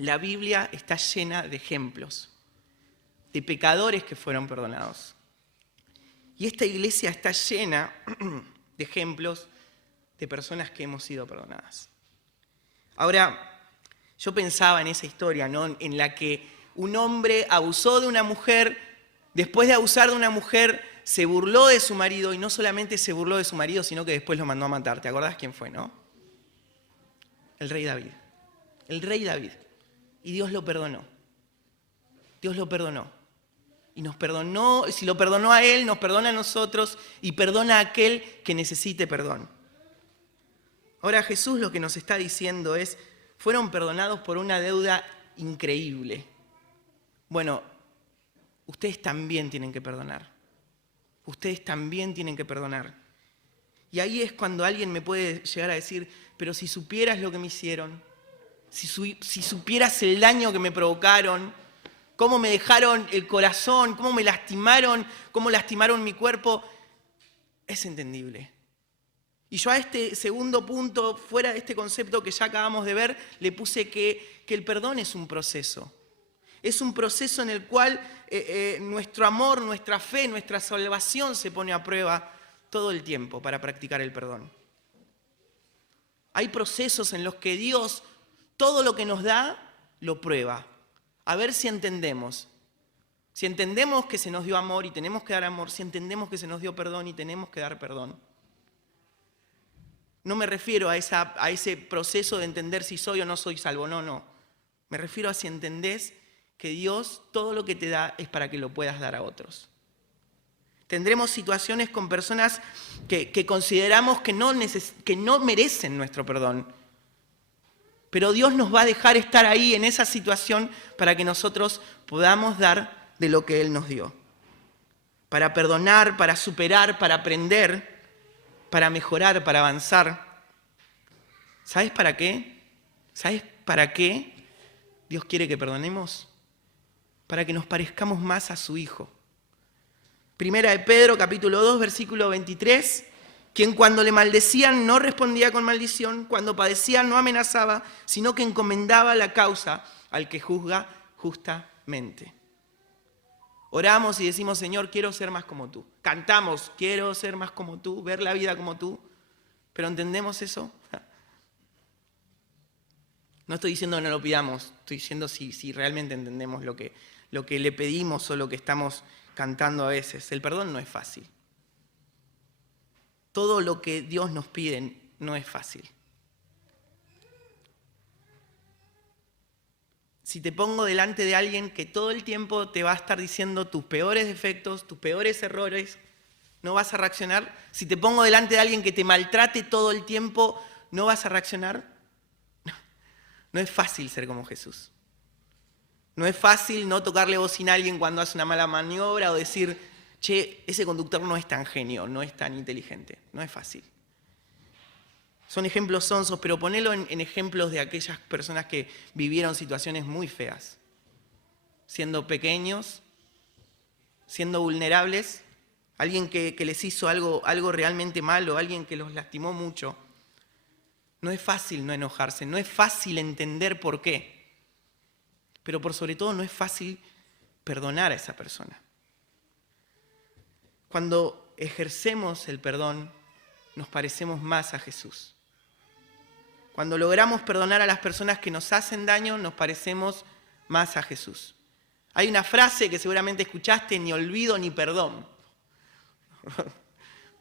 la Biblia está llena de ejemplos, de pecadores que fueron perdonados. Y esta iglesia está llena de ejemplos de personas que hemos sido perdonadas. Ahora, yo pensaba en esa historia, ¿no? En la que un hombre abusó de una mujer, después de abusar de una mujer, se burló de su marido, y no solamente se burló de su marido, sino que después lo mandó a matar. ¿Te acordás quién fue, no? El rey David. El rey David. Y Dios lo perdonó. Dios lo perdonó. Y nos perdonó, si lo perdonó a él, nos perdona a nosotros y perdona a aquel que necesite perdón. Ahora Jesús lo que nos está diciendo es, fueron perdonados por una deuda increíble. Bueno, ustedes también tienen que perdonar. Ustedes también tienen que perdonar. Y ahí es cuando alguien me puede llegar a decir, pero si supieras lo que me hicieron, si supieras el daño que me provocaron, cómo me dejaron el corazón, cómo me lastimaron, cómo lastimaron mi cuerpo, es entendible. Y yo a este segundo punto, fuera de este concepto que ya acabamos de ver, le puse que el perdón es un proceso. Es un proceso en el cual nuestro amor, nuestra fe, nuestra salvación se pone a prueba todo el tiempo para practicar el perdón. Hay procesos en los que Dios todo lo que nos da, lo prueba. A ver si entendemos. Si entendemos que se nos dio amor y tenemos que dar amor, si entendemos que se nos dio perdón y tenemos que dar perdón. No me refiero a ese proceso de entender si soy o no soy salvo, no. Me refiero a si entendés que Dios todo lo que te da es para que lo puedas dar a otros. Tendremos situaciones con personas que consideramos que no merecen nuestro perdón. Pero Dios nos va a dejar estar ahí en esa situación para que nosotros podamos dar de lo que Él nos dio. Para perdonar, para superar, para aprender, para mejorar, para avanzar. ¿Sabes para qué? ¿Sabes para qué Dios quiere que perdonemos? Para que nos parezcamos más a su Hijo. Primera de Pedro, capítulo 2, versículo 23. Quien cuando le maldecían no respondía con maldición, cuando padecía no amenazaba, sino que encomendaba la causa al que juzga justamente. Oramos y decimos, Señor, quiero ser más como tú. Cantamos, quiero ser más como tú, ver la vida como tú. ¿Pero entendemos eso? No estoy diciendo que no lo pidamos, estoy diciendo si realmente entendemos lo que le pedimos o lo que estamos cantando a veces. El perdón no es fácil. Todo lo que Dios nos pide no es fácil. Si te pongo delante de alguien que todo el tiempo te va a estar diciendo tus peores defectos, tus peores errores, ¿no vas a reaccionar? Si te pongo delante de alguien que te maltrate todo el tiempo, ¿no vas a reaccionar? No es fácil ser como Jesús. No es fácil no tocarle bocina a alguien cuando hace una mala maniobra o decir, che, ese conductor no es tan genio, no es tan inteligente. No es fácil. Son ejemplos sonsos, pero ponelo en ejemplos de aquellas personas que vivieron situaciones muy feas. Siendo pequeños, siendo vulnerables, alguien que les hizo algo realmente malo, alguien que los lastimó mucho. No es fácil no enojarse, no es fácil entender por qué. Pero por sobre todo no es fácil perdonar a esa persona. Cuando ejercemos el perdón, nos parecemos más a Jesús. Cuando logramos perdonar a las personas que nos hacen daño, nos parecemos más a Jesús. Hay una frase que seguramente escuchaste, ni olvido ni perdón.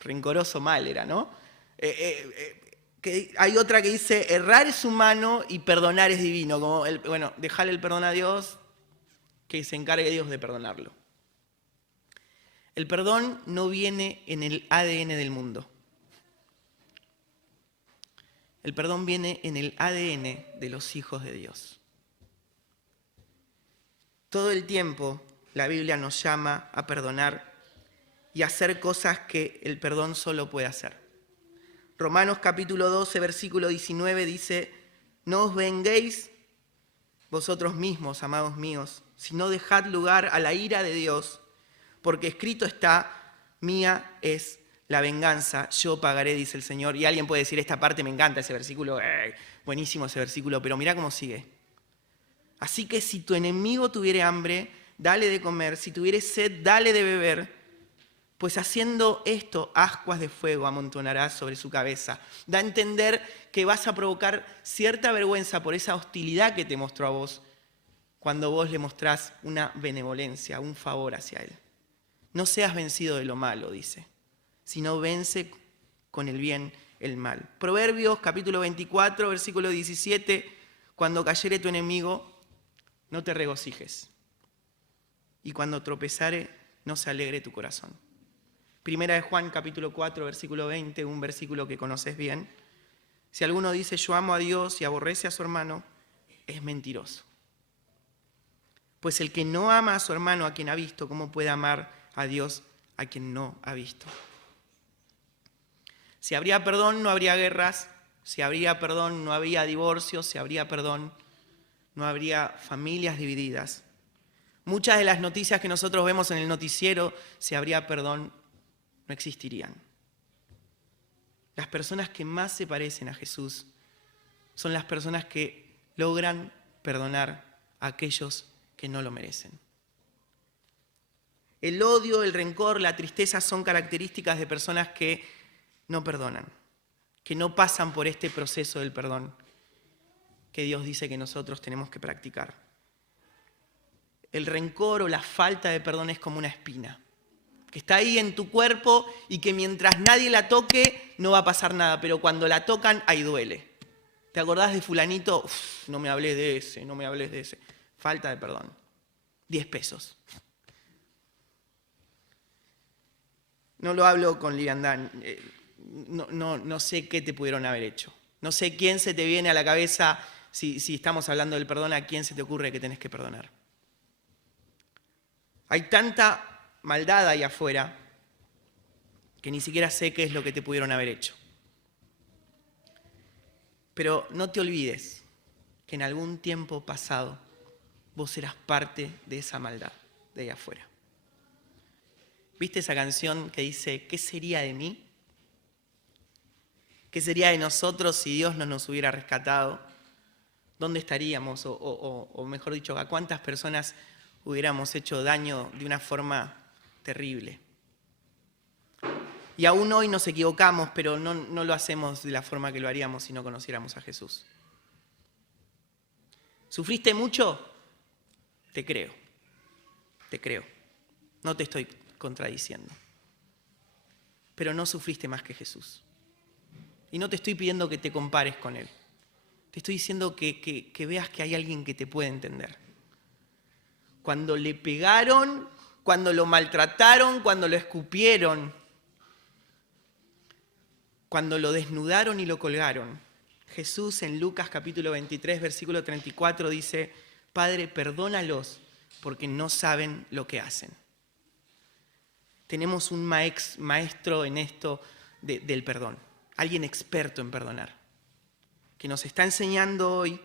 Rencoroso mal era, ¿no? Hay otra que dice, errar es humano y perdonar es divino. Como dejarle el perdón a Dios, que se encargue Dios de perdonarlo. El perdón no viene en el ADN del mundo. El perdón viene en el ADN de los hijos de Dios. Todo el tiempo la Biblia nos llama a perdonar y a hacer cosas que el perdón solo puede hacer. Romanos capítulo 12, versículo 19 dice, no os venguéis vosotros mismos, amados míos, sino dejad lugar a la ira de Dios, porque escrito está, mía es la venganza, yo pagaré, dice el Señor. Y alguien puede decir, esta parte me encanta, ese versículo, buenísimo ese versículo, pero mirá cómo sigue. Así que si tu enemigo tuviere hambre, dale de comer, si tuviere sed, dale de beber, pues haciendo esto, ascuas de fuego amontonarás sobre su cabeza. Da a entender que vas a provocar cierta vergüenza por esa hostilidad que te mostró a vos cuando vos le mostrás una benevolencia, un favor hacia él. No seas vencido de lo malo, dice, sino vence con el bien el mal. Proverbios capítulo 24, versículo 17, cuando cayere tu enemigo, no te regocijes, y cuando tropezare, no se alegre tu corazón. Primera de Juan capítulo 4, versículo 20, un versículo que conoces bien. Si alguno dice yo amo a Dios y aborrece a su hermano, es mentiroso. Pues el que no ama a su hermano a quien ha visto, ¿cómo puede amar a Dios a quien no ha visto? Si habría perdón, no habría guerras. Si habría perdón, no habría divorcios. Si habría perdón, no habría familias divididas. Muchas de las noticias que nosotros vemos en el noticiero, si habría perdón, no existirían. Las personas que más se parecen a Jesús son las personas que logran perdonar a aquellos que no lo merecen. El odio, el rencor, la tristeza son características de personas que no perdonan, que no pasan por este proceso del perdón que Dios dice que nosotros tenemos que practicar. El rencor o la falta de perdón es como una espina, que está ahí en tu cuerpo y que mientras nadie la toque no va a pasar nada, pero cuando la tocan, ahí duele. ¿Te acordás de fulanito? Uf, no me hables de ese, no me hables de ese. Falta de perdón. 10 pesos. No lo hablo con liviandad, no sé qué te pudieron haber hecho. No sé quién se te viene a la cabeza. Si estamos hablando del perdón, ¿a quién se te ocurre que tenés que perdonar? Hay tanta maldad ahí afuera que ni siquiera sé qué es lo que te pudieron haber hecho. Pero no te olvides que en algún tiempo pasado vos eras parte de esa maldad de ahí afuera. ¿Viste esa canción que dice, ¿qué sería de mí? ¿Qué sería de nosotros si Dios no nos hubiera rescatado? ¿Dónde estaríamos? O mejor dicho, ¿a cuántas personas hubiéramos hecho daño de una forma terrible? Y aún hoy nos equivocamos, pero no lo hacemos de la forma que lo haríamos si no conociéramos a Jesús. ¿Sufriste mucho? Te creo. No te estoy contradiciendo. Pero no sufriste más que Jesús. Y no te estoy pidiendo que te compares con Él. Te estoy diciendo que veas que hay alguien que te puede entender. Cuando le pegaron, cuando lo maltrataron, cuando lo escupieron, cuando lo desnudaron y lo colgaron, Jesús en Lucas capítulo 23, versículo 34 dice, Padre, perdónalos porque no saben lo que hacen. Tenemos un maestro en esto del perdón, alguien experto en perdonar, que nos está enseñando hoy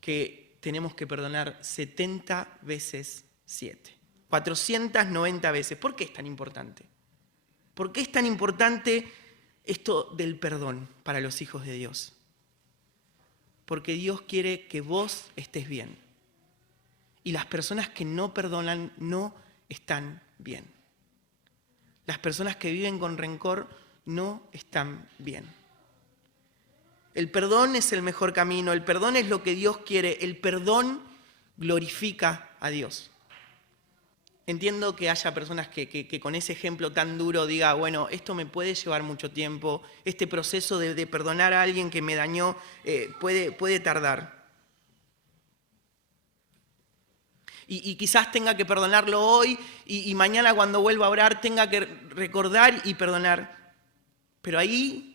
que tenemos que perdonar 70 veces 7, 490 veces. ¿Por qué es tan importante? ¿Por qué es tan importante esto del perdón para los hijos de Dios? Porque Dios quiere que vos estés bien. Y las personas que no perdonan no están bien. Las personas que viven con rencor no están bien. El perdón es el mejor camino, el perdón es lo que Dios quiere, el perdón glorifica a Dios. Entiendo que haya personas que con ese ejemplo tan duro diga, bueno, esto me puede llevar mucho tiempo, este proceso de perdonar a alguien que me dañó puede tardar. Y quizás tenga que perdonarlo hoy y mañana cuando vuelva a orar tenga que recordar y perdonar. Pero ahí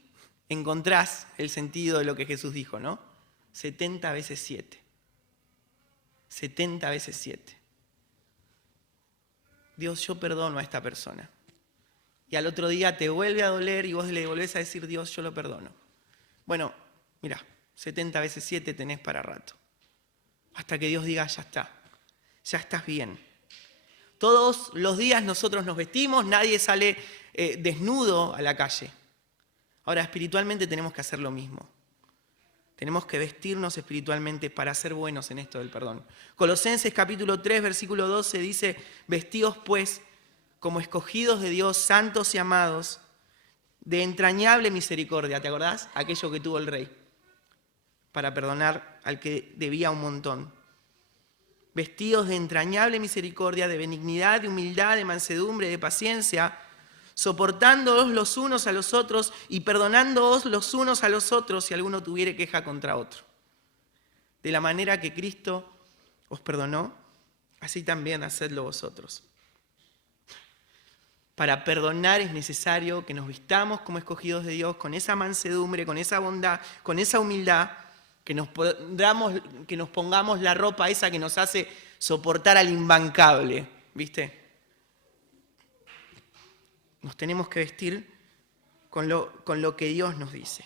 encontrás el sentido de lo que Jesús dijo, ¿no? 70 veces 7. 70 veces 7. Dios, yo perdono a esta persona. Y al otro día te vuelve a doler y vos le volvés a decir, Dios, yo lo perdono. Bueno, mirá, 70 veces 7 tenés para rato. Hasta que Dios diga, ya está, ya estás bien. Todos los días nosotros nos vestimos, nadie sale desnudo a la calle. Ahora, espiritualmente tenemos que hacer lo mismo. Tenemos que vestirnos espiritualmente para ser buenos en esto del perdón. Colosenses capítulo 3, versículo 12 dice, vestidos pues como escogidos de Dios, santos y amados, de entrañable misericordia. ¿Te acordás? Aquello que tuvo el rey para perdonar al que debía un montón. Vestidos de entrañable misericordia, de benignidad, de humildad, de mansedumbre, de paciencia, soportándoos los unos a los otros y perdonándoos los unos a los otros si alguno tuviere queja contra otro. De la manera que Cristo os perdonó, así también hacedlo vosotros. Para perdonar es necesario que nos vistamos como escogidos de Dios, con esa mansedumbre, con esa bondad, con esa humildad, que nos pongamos la ropa esa que nos hace soportar al imbancable, ¿viste? Nos tenemos que vestir con lo que Dios nos dice.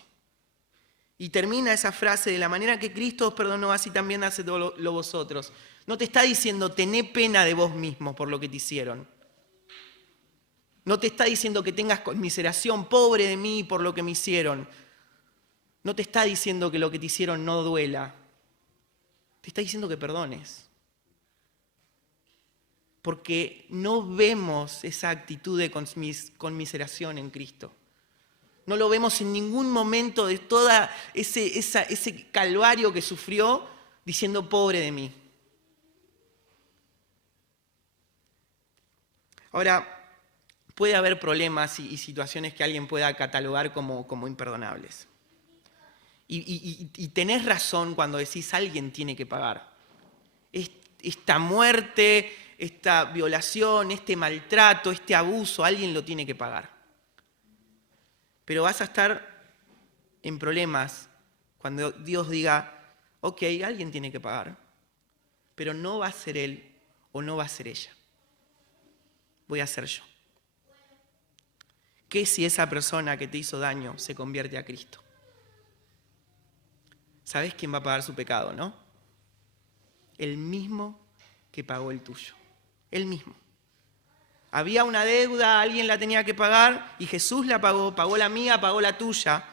Y termina esa frase, de la manera que Cristo os perdonó, así también hacedlo vosotros. No te está diciendo, tené pena de vos mismo por lo que te hicieron. No te está diciendo que tengas conmiseración, pobre de mí por lo que me hicieron. No te está diciendo que lo que te hicieron no duela. Te está diciendo que perdones. Porque no vemos esa actitud de conmiseración en Cristo. No lo vemos en ningún momento de todo ese calvario que sufrió diciendo pobre de mí. Ahora, puede haber problemas y situaciones que alguien pueda catalogar como imperdonables. Y tenés razón cuando decís alguien tiene que pagar. Esta muerte, esta violación, este maltrato, este abuso, alguien lo tiene que pagar. Pero vas a estar en problemas cuando Dios diga, ok, alguien tiene que pagar, pero no va a ser él o no va a ser ella. Voy a ser yo. ¿Qué si esa persona que te hizo daño se convierte a Cristo? ¿Sabés quién va a pagar su pecado, no? El mismo que pagó el tuyo. El mismo. Había una deuda, alguien la tenía que pagar y Jesús la pagó. Pagó la mía, pagó la tuya.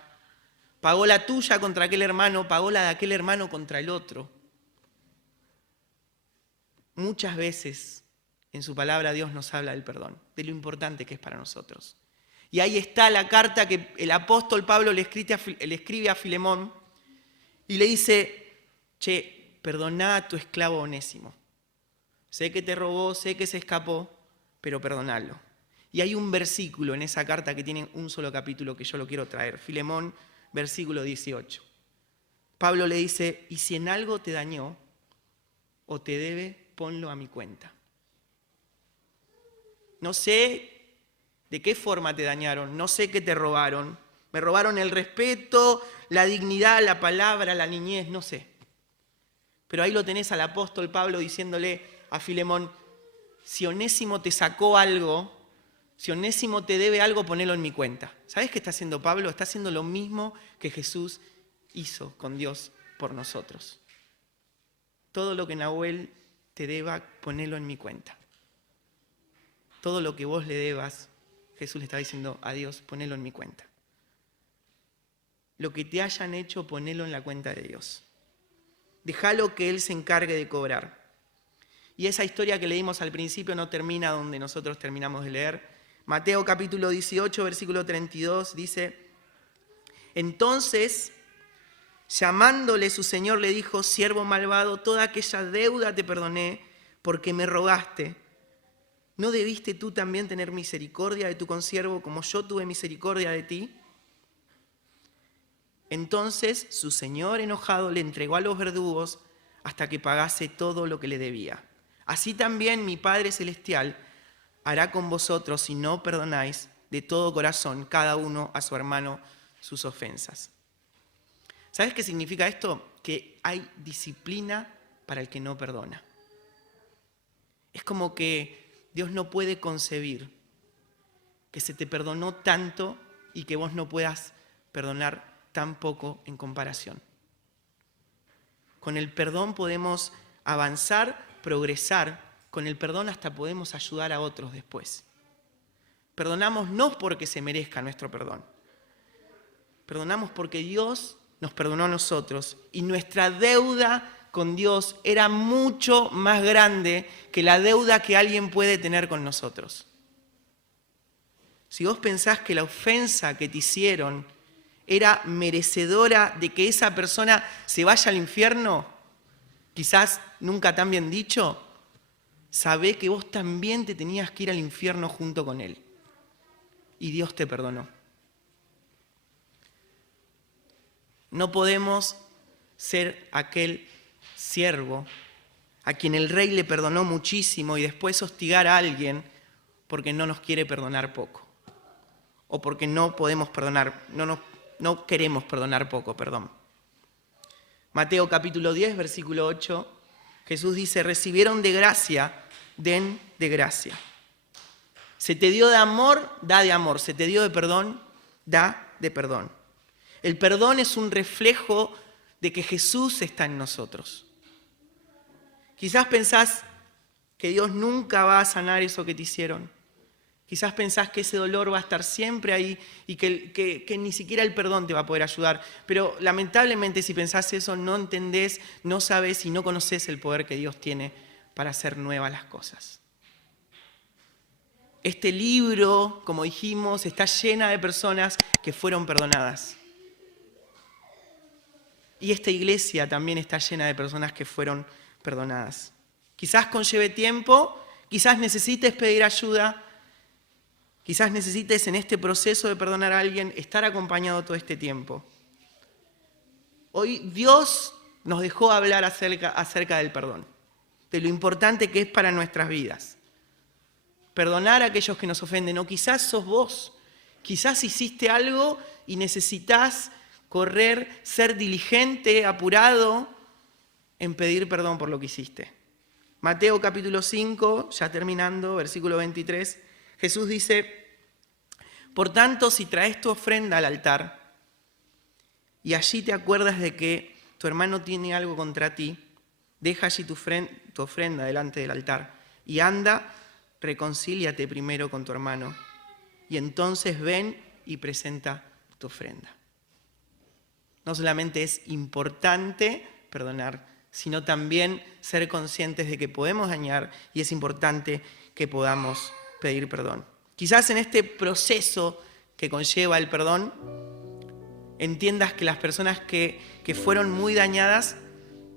Pagó la tuya contra aquel hermano, pagó la de aquel hermano contra el otro. Muchas veces en su palabra Dios nos habla del perdón, de lo importante que es para nosotros. Y ahí está la carta que el apóstol Pablo le escribe a Filemón y le dice, che, perdoná a tu esclavo Onésimo. Sé que te robó, sé que se escapó, pero perdonalo. Y hay un versículo en esa carta que tiene un solo capítulo que yo lo quiero traer. Filemón, versículo 18. Pablo le dice, y si en algo te dañó o te debe, ponlo a mi cuenta. No sé de qué forma te dañaron, no sé qué te robaron. Me robaron el respeto, la dignidad, la palabra, la niñez, no sé. Pero ahí lo tenés al apóstol Pablo diciéndole a Filemón, si Onésimo te sacó algo, si Onésimo te debe algo, ponelo en mi cuenta. ¿Sabés qué está haciendo Pablo? Está haciendo lo mismo que Jesús hizo con Dios por nosotros. Todo lo que Nahuel te deba, ponelo en mi cuenta. Todo lo que vos le debas, Jesús le está diciendo a Dios, ponelo en mi cuenta. Lo que te hayan hecho, ponelo en la cuenta de Dios. Déjalo que Él se encargue de cobrar. Y esa historia que leímos al principio no termina donde nosotros terminamos de leer. Mateo capítulo 18, versículo 32 dice, entonces, llamándole su señor, le dijo, siervo malvado, toda aquella deuda te perdoné porque me rogaste. ¿No debiste tú también tener misericordia de tu consiervo como yo tuve misericordia de ti? Entonces su señor enojado le entregó a los verdugos hasta que pagase todo lo que le debía. Así también mi Padre Celestial hará con vosotros si no perdonáis de todo corazón cada uno a su hermano sus ofensas. ¿Sabes qué significa esto? Que hay disciplina para el que no perdona. Es como que Dios no puede concebir que se te perdonó tanto y que vos no puedas perdonar tan poco en comparación. Con el perdón podemos avanzar, progresar. Con el perdón hasta podemos ayudar a otros después. Perdonamos no porque se merezca nuestro perdón. Perdonamos porque Dios nos perdonó a nosotros y nuestra deuda con Dios era mucho más grande que la deuda que alguien puede tener con nosotros. Si vos pensás que la ofensa que te hicieron era merecedora de que esa persona se vaya al infierno, quizás nunca tan bien dicho, sabé que vos también te tenías que ir al infierno junto con él. Y Dios te perdonó. No podemos ser aquel siervo a quien el rey le perdonó muchísimo y después hostigar a alguien porque no nos quiere perdonar poco. O porque no podemos perdonar, no queremos perdonar poco, perdón. Mateo capítulo 10, versículo 8, Jesús dice, recibieron de gracia, den de gracia. Se te dio de amor, da de amor. Se te dio de perdón, da de perdón. El perdón es un reflejo de que Jesús está en nosotros. Quizás pensás que Dios nunca va a sanar eso que te hicieron. Quizás pensás que ese dolor va a estar siempre ahí y que ni siquiera el perdón te va a poder ayudar. Pero lamentablemente si pensás eso no entendés, no sabés y no conocés el poder que Dios tiene para hacer nuevas las cosas. Este libro, como dijimos, está llena de personas que fueron perdonadas. Y esta iglesia también está llena de personas que fueron perdonadas. Quizás conlleve tiempo, quizás necesites pedir ayuda, quizás necesites en este proceso de perdonar a alguien estar acompañado todo este tiempo. Hoy Dios nos dejó hablar acerca del perdón, de lo importante que es para nuestras vidas. Perdonar a aquellos que nos ofenden, o quizás sos vos, quizás hiciste algo y necesitas correr, ser diligente, apurado en pedir perdón por lo que hiciste. Mateo capítulo 5, ya terminando, versículo 23, Jesús dice, por tanto, si traes tu ofrenda al altar y allí te acuerdas de que tu hermano tiene algo contra ti, deja allí tu ofrenda delante del altar y anda, reconcíliate primero con tu hermano y entonces ven y presenta tu ofrenda. No solamente es importante perdonar, sino también ser conscientes de que podemos dañar y es importante que podamos pedir perdón. Quizás en este proceso que conlleva el perdón, entiendas que las personas que fueron muy dañadas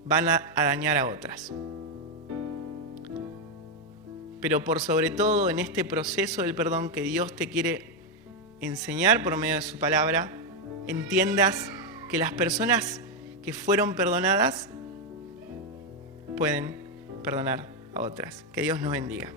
van a dañar a otras. Pero por sobre todo en este proceso del perdón que Dios te quiere enseñar por medio de su palabra, entiendas que las personas que fueron perdonadas pueden perdonar a otras. Que Dios nos bendiga.